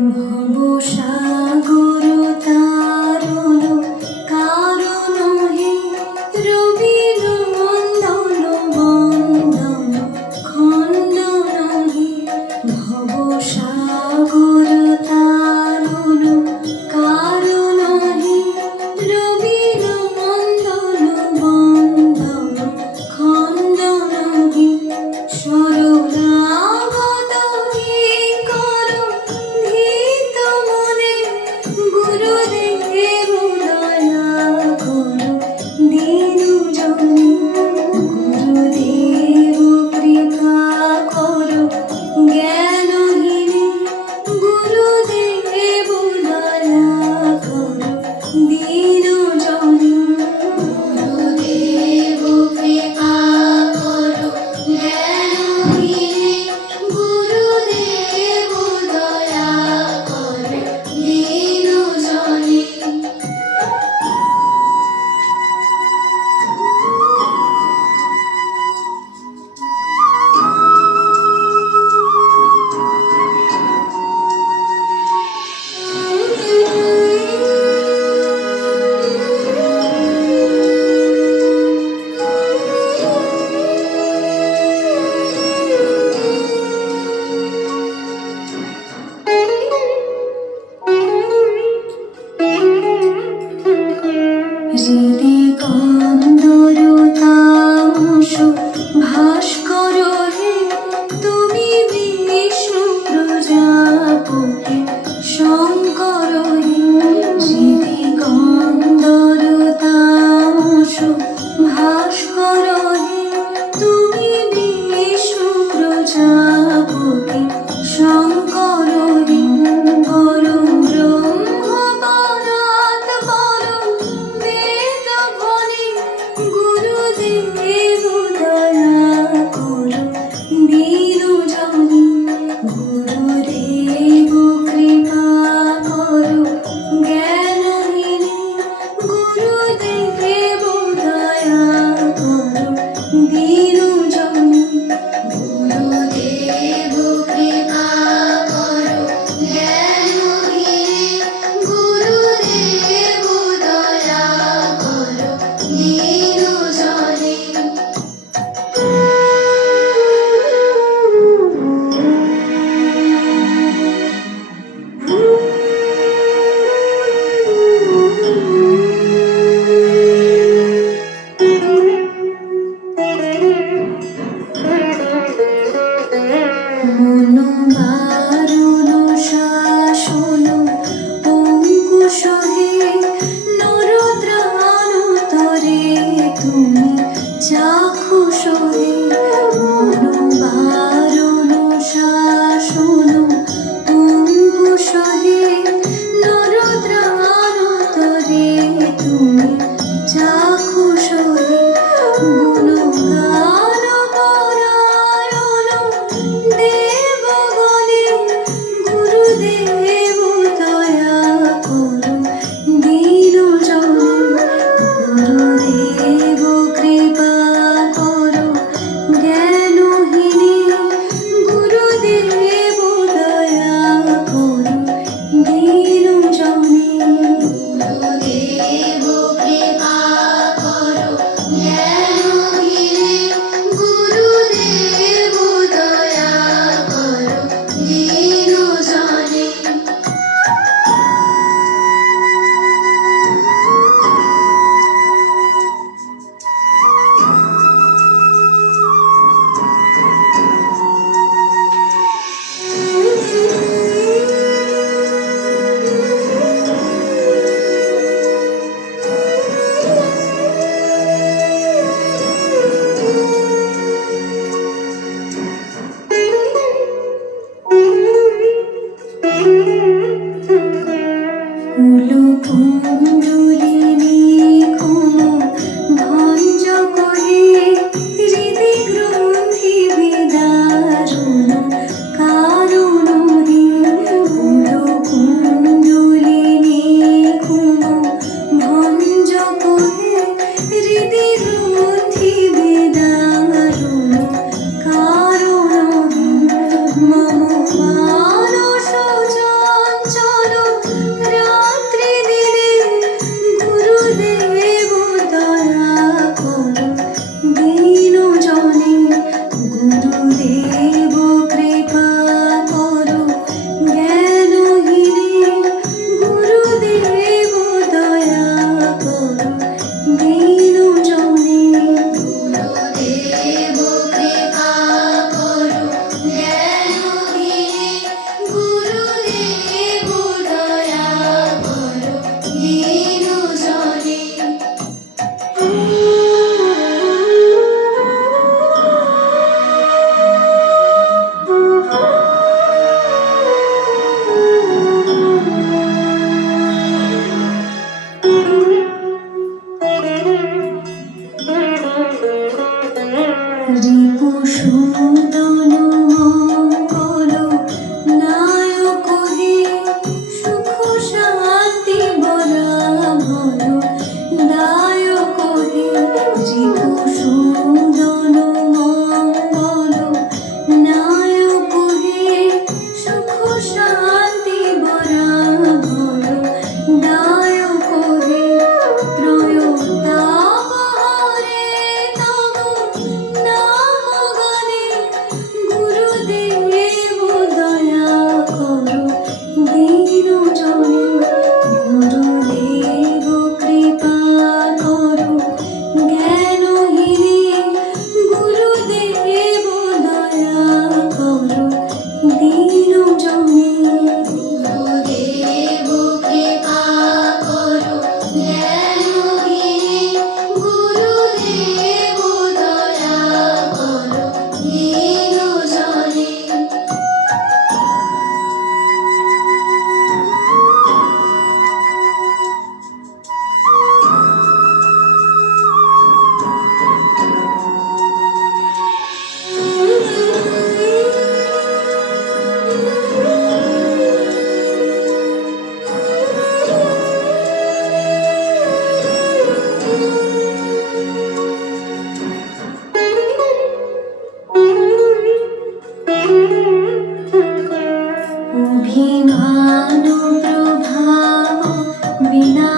梦不上。Guru y muy! ভানুপ্রভাব Veena